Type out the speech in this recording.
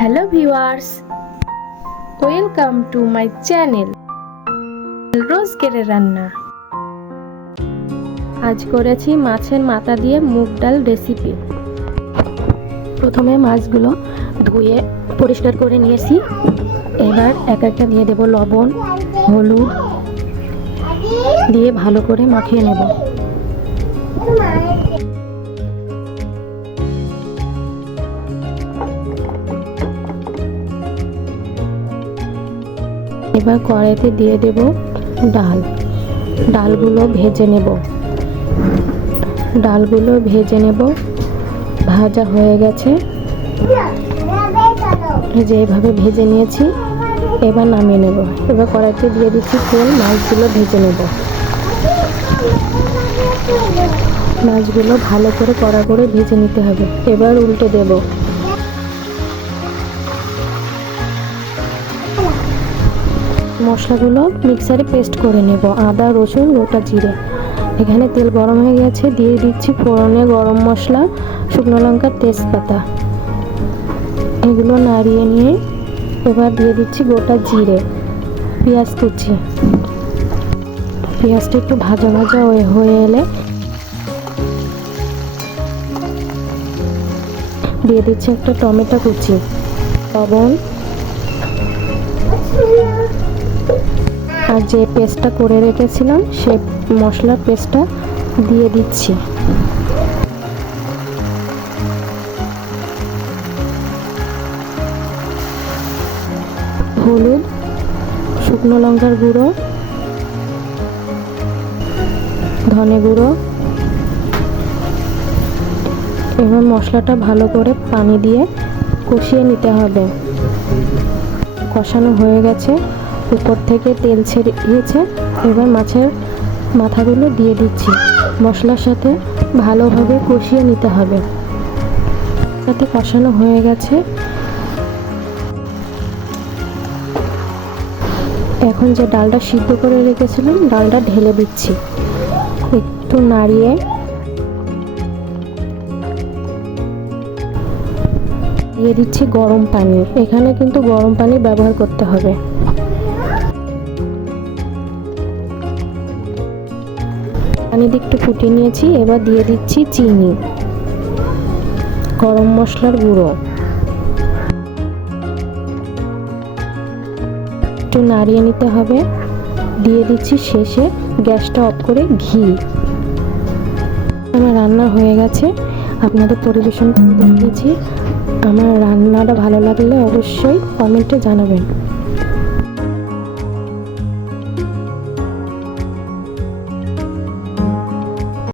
Hello viewers, welcome to my channel রোজ রোজগেরের রান্না। আজ করেছি মাছের মাথা দিয়ে মুগ ডাল রেসিপি। প্রথমে মাছগুলো ধুয়ে পরিষ্কার করে নিয়েছি। এবার এক একটা দিয়ে দেব লবণ, হলুদ দিয়ে ভালো করে মাখিয়ে নেব। এবার কড়াইতে দিয়ে দেব ডাল। ডালগুলো ভেজে নেব। ডালগুলো ভেজে নেব। ভাজা হয়ে গেছে। যে এভাবে ভেজে নিয়েছি, এবার নামিয়ে নেব। এবার কড়াইতে দিয়ে দিচ্ছি তেল। মাছগুলো ভেজে নেব। মাছগুলো ভালো করে কড়া করে ভেজে নিতে হবে। এবার উল্টে দেবো। মশলাগুলো মিক্সারে পেস্ট করে নেব, আদা, রসুন, গোটা জিরে। এখানে তেল গরম হয়ে গেছে, দিয়ে দিচ্ছি ফোড়নে গরম মশলা, শুকনো লঙ্কা, তেজপাতা। এগুলো নাড়িয়ে নিয়ে এবার দিয়ে দিচ্ছি গোটা জিরে, পেঁয়াজ কুচি। পেঁয়াজটা একটু ভাজা ভাজা হয়ে হয়ে এলে দিয়ে দিচ্ছি একটা টমেটো কুচি, লবণ। আর যে পেস্টটা করে রেখেছিলাম, সে মশলার পেস্টটা দিয়ে দিচ্ছি। হলুদ, শুকনো লঙ্কার গুঁড়ো, ধনে গুঁড়ো, এবার মশলাটা ভালো করে পানি দিয়ে কষিয়ে নিতে হবে। কষানো হয়ে গেছে। উপর থেকে তেল ছেড়ে দিয়েছে। এবার মাছের মাথাগুলো দিয়ে দিচ্ছি। মশলার সাথে ভালোভাবে কষিয়ে নিতে হবে। সাথে কষানো হয়ে গেছে। এখন যে ডালটা সিদ্ধ করে রেখেছিলাম, ডালটা ঢেলে দিচ্ছি। একটু নাড়িয়ে। দিয়ে দিচ্ছি গরম পানি। এখানে কিন্তু গরম পানি ব্যবহার করতে হবে। পানি একটু ফুটিয়ে নিয়েছি, এবার দিয়ে দিচ্ছি চিনি, গরম মশলার গুঁড়ো। একটু নাড়িয়ে নিতে হবে। দিয়ে দিচ্ছি শেষে গ্যাসটা অফ করে ঘি। আমার রান্না হয়ে গেছে। আপনাদের পরিবেশন করে দিয়েছি আমার রান্নাটা ভালো লাগলে অবশ্যই কমেন্টে জানাবেন।